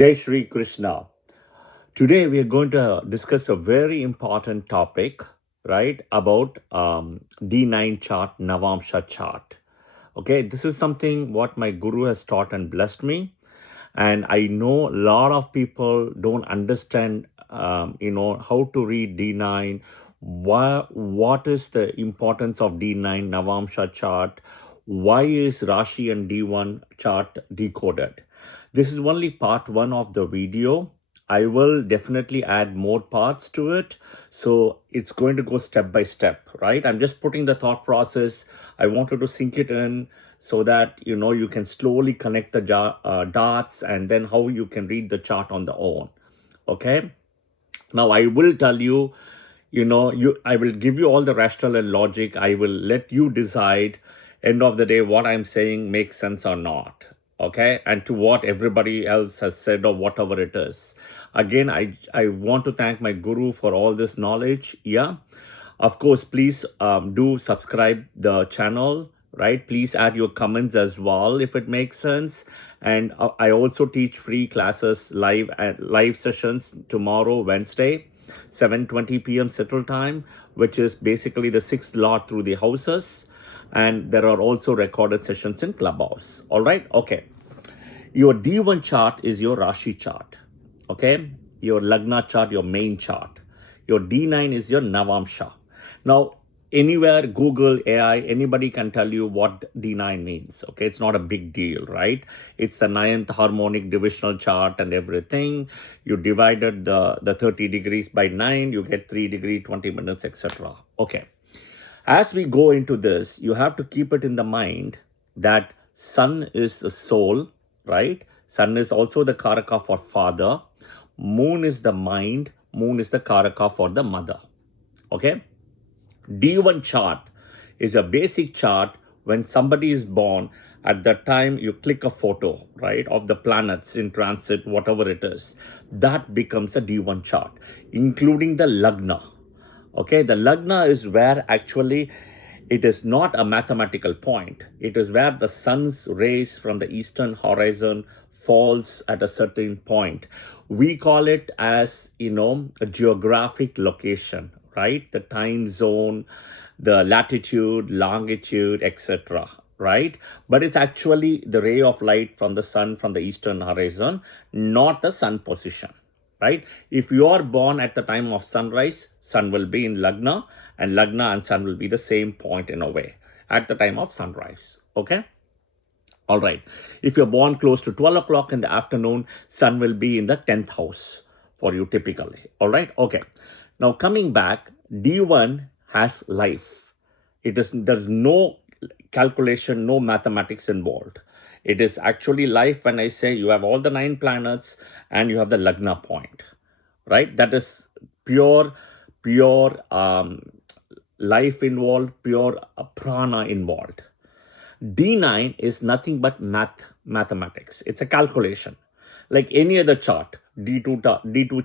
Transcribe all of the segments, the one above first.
Jai Shri Krishna. Today we are going to discuss a very important topic, right, about D9 chart, Navamsha chart. Okay, this is something what my guru has taught and blessed me. And I know a lot of people don't understand, how to read D9. What is the importance of D9 Navamsha chart? Why is Rashi and D1 chart decoded? This is only part one of the video. I will definitely add more parts to it. So it's going to go step by step, right? I'm just putting the thought process. I wanted to sink it in so that, you can slowly connect the dots and then how you can read the chart on the own. Okay. Now I will tell you, I will give you all the rationale and logic. I will let you decide end of the day what I'm saying makes sense or not. Okay, and to what everybody else has said or whatever it is. Again, I want to thank my guru for all this knowledge. Yeah, of course, please do subscribe the channel, right? Please add your comments as well if it makes sense. And I also teach free classes live sessions tomorrow, Wednesday, 7:20 p.m. Central Time, which is basically the sixth law through the houses. And there are also recorded sessions in Clubhouse. All right. Okay. Your D1 chart is your Rashi chart. Okay. Your Lagna chart, your main chart. Your D9 is your Navamsha. Now, anywhere, Google, AI, anybody can tell you what D9 means. Okay. It's not a big deal, right? It's the ninth harmonic divisional chart and everything. You divided the 30 degrees by 9, you get 3 degree, 20 minutes, etc. Okay. As we go into this, you have to keep it in the mind that sun is the soul, right? Sun is also the karaka for father. Moon is the mind. Moon is the karaka for the mother. Okay? D1 chart is a basic chart when somebody is born. At that time, you click a photo, right, of the planets in transit, whatever it is. That becomes a D1 chart, including the Lagna. Okay, the Lagna is where actually it is not a mathematical point. It is where the sun's rays from the eastern horizon falls at a certain point. We call it as, a geographic location, right? The time zone, the latitude, longitude, etc. Right? But it's actually the ray of light from the sun from the eastern horizon, not the sun position. Right? If you are born at the time of sunrise, sun will be in Lagna, and Lagna and sun will be the same point in a way at the time of sunrise. Okay? All right. If you're born close to 12 o'clock in the afternoon, sun will be in the 10th house for you typically. All right? Okay. Now coming back, D1 has life. There's no calculation, no mathematics involved. It is actually life when I say you have all the 9 planets and you have the Lagna point, right? That is pure life involved, pure prana involved. D9 is nothing but mathematics. It's a calculation. Like any other chart, D2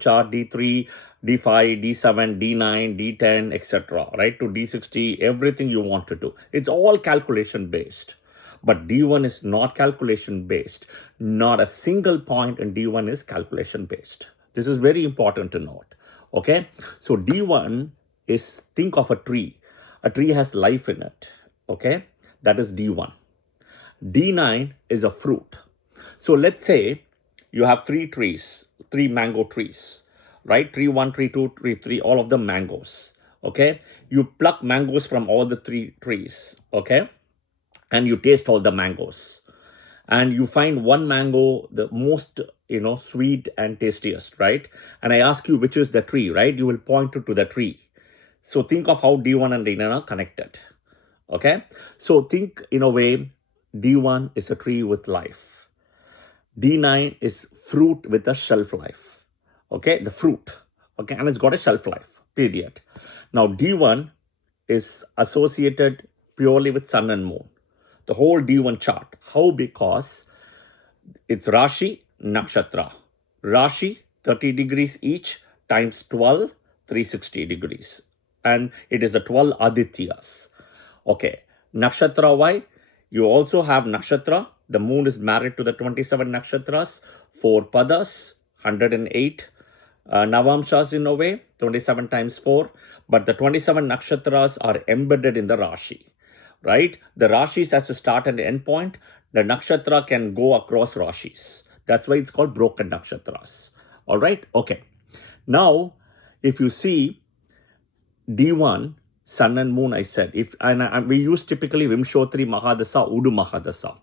chart, D3, D5, D7, D9, D10, etc. Right? To D60, everything you want to do. It's all calculation based. But D1 is not calculation based. Not a single point in D1 is calculation based. This is very important to note. Okay? So D1 is, think of a tree. A tree has life in it. Okay? That is D1. D9 is a fruit. So let's say you have 3 trees, 3 mango trees, right? Tree 1, tree 2, tree 3, all of them mangoes. Okay? You pluck mangoes from all the 3 trees. Okay? And you taste all the mangoes. And you find one mango the most, sweet and tastiest, right? And I ask you which is the tree, right? You will point to the tree. So think of how D1 and D9 are connected. Okay? So think in a way, D1 is a tree with life. D9 is fruit with a shelf life. Okay? The fruit. Okay? And it's got a shelf life, period. Now, D1 is associated purely with sun and moon. The whole D1 chart. How? Because it's Rashi, Nakshatra. Rashi, 30 degrees each, times 12, 360 degrees. And it is the 12 Adityas. Okay. Nakshatra, why? You also have Nakshatra, The moon is married to the 27 nakshatras, 4 padas, 108 Navamshas in a way, 27 times 4. But the 27 nakshatras are embedded in the Rashi, right? The Rashis has a start and end point. The nakshatra can go across Rashis. That's why it's called broken nakshatras. All right? Okay. Now, if you see D1, sun and moon, I said, we use typically Vimshotri Mahadasa, Udu Mahadasa.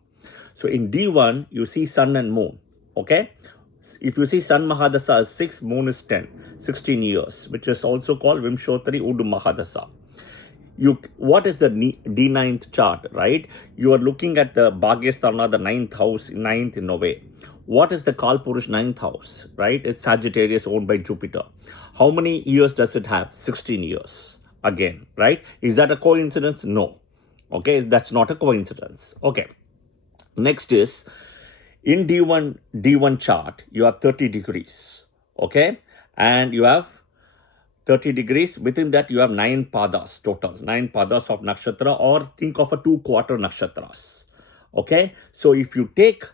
So in D1, you see sun and moon, okay? If you see sun Mahadasa is 6, moon is 10, 16 years, which is also called Vimshotri Udu Mahadasa. What is the D9th chart, right? You are looking at the Bhagyasthana, the 9th house, 9th in a way. What is the Kalpurush 9th house, right? It's Sagittarius owned by Jupiter. How many years does it have? 16 years. Again, right? Is that a coincidence? No. Okay, that's not a coincidence. Okay. Next is, in D1 chart, you have 30 degrees. Okay? And you have 30 degrees. Within that, you have 9 padas total. 9 padas of nakshatra, or think of a 2-quarter nakshatras. Okay? So if you take,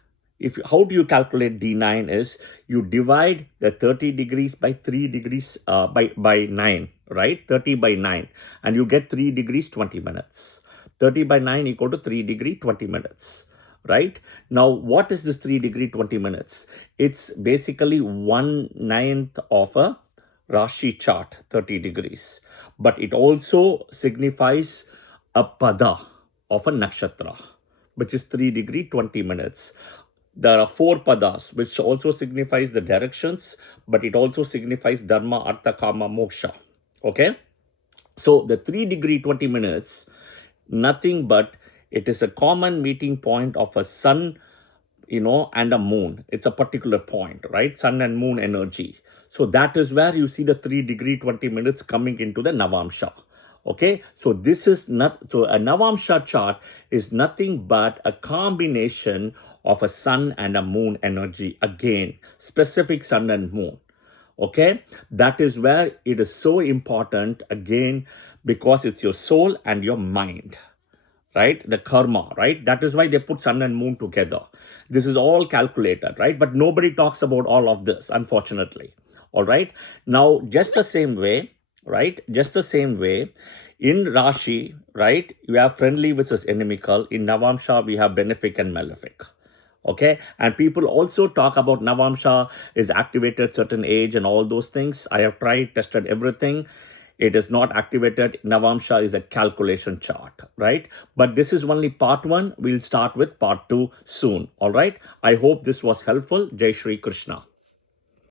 how do you calculate D9 is, you divide the 30 degrees by 3 degrees, by 9, right? 30 by 9. And you get 3 degrees, 20 minutes. 30 by 9 equal to 3 degree, 20 minutes. Right? Now, what is this 3 degree, 20 minutes? It's basically 1/9 of a Rashi chart, 30 degrees. But it also signifies a pada of a nakshatra, which is 3 degree, 20 minutes. There are 4 padas, which also signifies the directions, but it also signifies dharma, artha, kama, moksha. Okay? So, the 3 degree, 20 minutes, nothing but it is a common meeting point of a sun, and a moon. It's a particular point, right? Sun and moon energy. So that is where you see the 3 degree, 20 minutes coming into the Navamsha. Okay, so this is so a Navamsha chart is nothing but a combination of a sun and a moon energy. Again, specific sun and moon. Okay, that is where it is so important, again, because it's your soul and your mind. Right? The karma, right? That is why they put sun and moon together. This is all calculated, right? But nobody talks about all of this, unfortunately. All right. Now, just the same way, right? Just the same way, in Rashi, right? You have friendly versus inimical. In Navamsha, we have benefic and malefic. Okay. And people also talk about Navamsha is activated certain age and all those things. I have tried, tested everything. It is not activated. Navamsha is a calculation chart, right? But this is only part 1. We'll start with part 2 soon, all right? I hope this was helpful. Jai Shri Krishna.